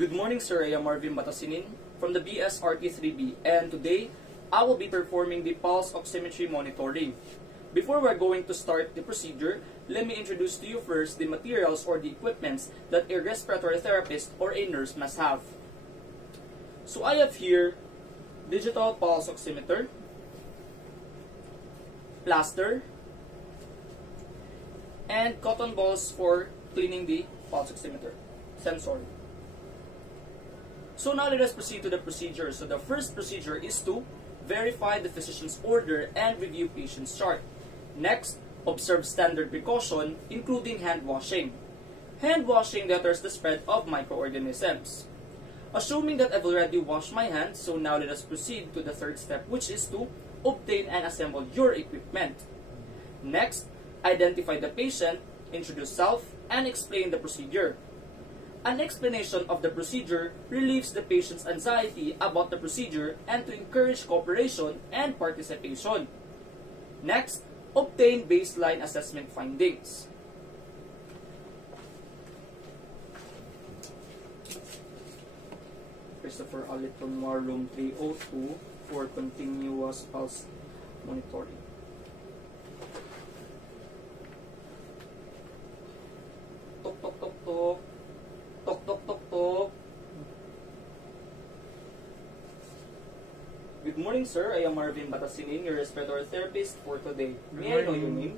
Good morning, sir. I am Marvin Batasinin from the BSRT3B, and today I will be performing the pulse oximetry monitoring. Before we're going to start the procedure, let me introduce to you first the materials or the equipments that a respiratory therapist or a nurse must have. So I have here digital pulse oximeter, plaster, and cotton balls for cleaning the pulse oximeter sensor. So now let us proceed to the procedure. So the first procedure is to verify the physician's order and review patient's chart. Next, observe standard precaution, including hand washing. Hand washing deters the spread of microorganisms. Assuming that I've already washed my hands, so now let us proceed to the third step, which is to obtain and assemble your equipment. Next, identify the patient, introduce self, and explain the procedure. An explanation of the procedure relieves the patient's anxiety about the procedure and to encourage cooperation and participation. Next, obtain baseline assessment findings. Christopher Alitonwar, room 302 for continuous pulse monitoring. Tok, tok, tok, tok. Tok, tok, tok, tok. Good morning, sir. I am Marvin Batasinin, your respiratory therapist for today. May I know your name?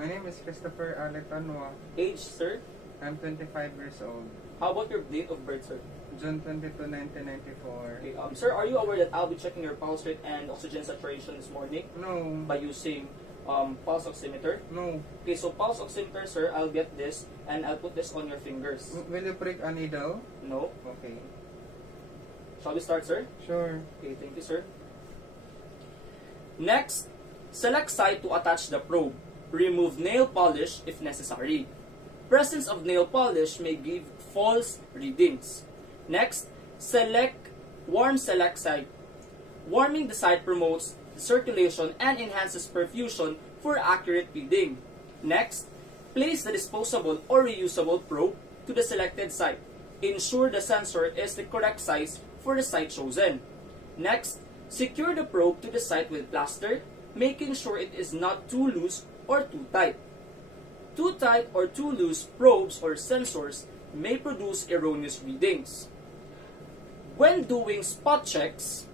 My name is Christopher Alitonwar. Age, sir? I'm 25 years old. How about your date of birth, sir? June 22, 1994. Okay, sir, are you aware that I'll be checking your pulse rate and oxygen saturation this morning No. by using pulse oximeter? No. Okay, so pulse oximeter, sir, I'll get this and I'll put this on your fingers. Will you prick a needle? No. Okay. Shall we start, sir? Sure. Okay, thank you, sir. Next, select site to attach the probe. Remove nail polish if necessary. Presence of nail polish may give false readings. Next, warm select site. Warming the site promotes circulation and enhances perfusion for accurate reading. Next, place the disposable or reusable probe to the selected site. Ensure the sensor is the correct size for the site chosen. Next, secure the probe to the site with plaster, making sure it is not too loose or too tight. Too tight or too loose probes or sensors may produce erroneous readings. When doing spot checks,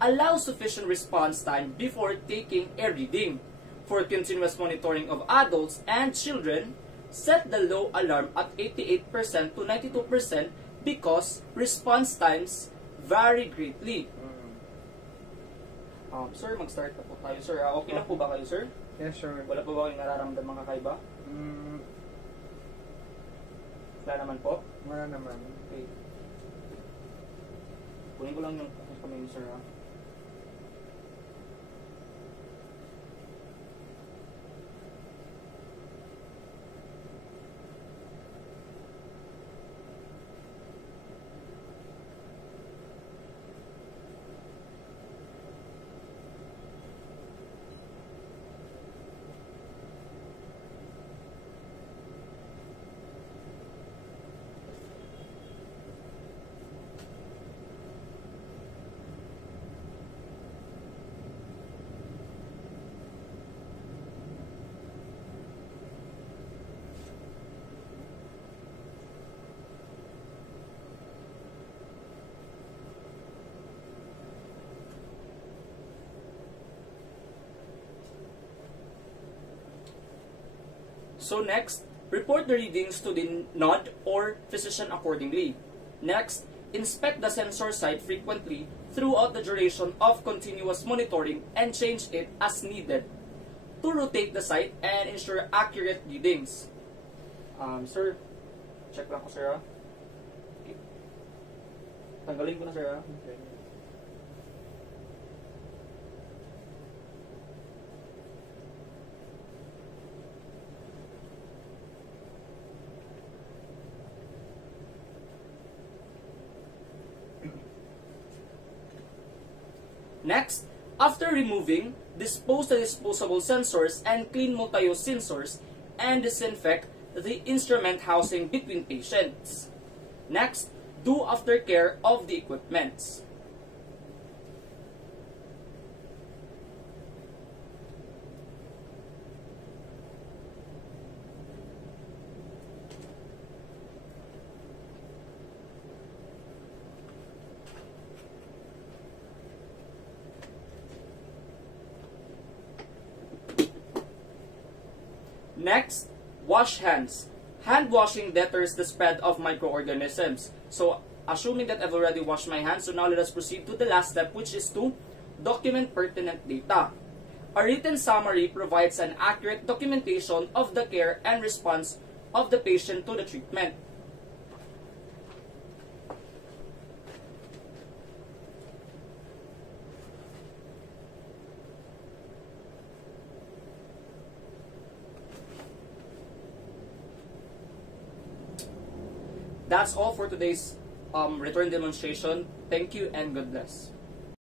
allow sufficient response time before taking a reading. For continuous monitoring of adults and children, set the low alarm at 88% to 92% because response times vary greatly. Sir, mag-start na po tayo, sir. Okay lang po ba kayo, sir? Yeah, sure. Wala po ba kayong nararamdaman kakaiba? Wala naman po? Wala naman. Okay. Kunin ko lang yung kamay niyo, sir, ha? So next, report the readings to the NOD or physician accordingly. Next, inspect the sensor site frequently throughout the duration of continuous monitoring and change it as needed to rotate the site and ensure accurate readings. Sir, check lang ko, sir, ha? Okay. Tanggalin ko na, sir, ha? Okay. Next, after removing, dispose the disposable sensors and clean multi-use sensors and disinfect the instrument housing between patients. Next, do aftercare of the equipments. Next, wash hands. Hand washing deters the spread of microorganisms. So, assuming that I've already washed my hands, so now let us proceed to the last step, which is to document pertinent data. A written summary provides an accurate documentation of the care and response of the patient to the treatment. That's all for today's return demonstration. Thank you and God bless.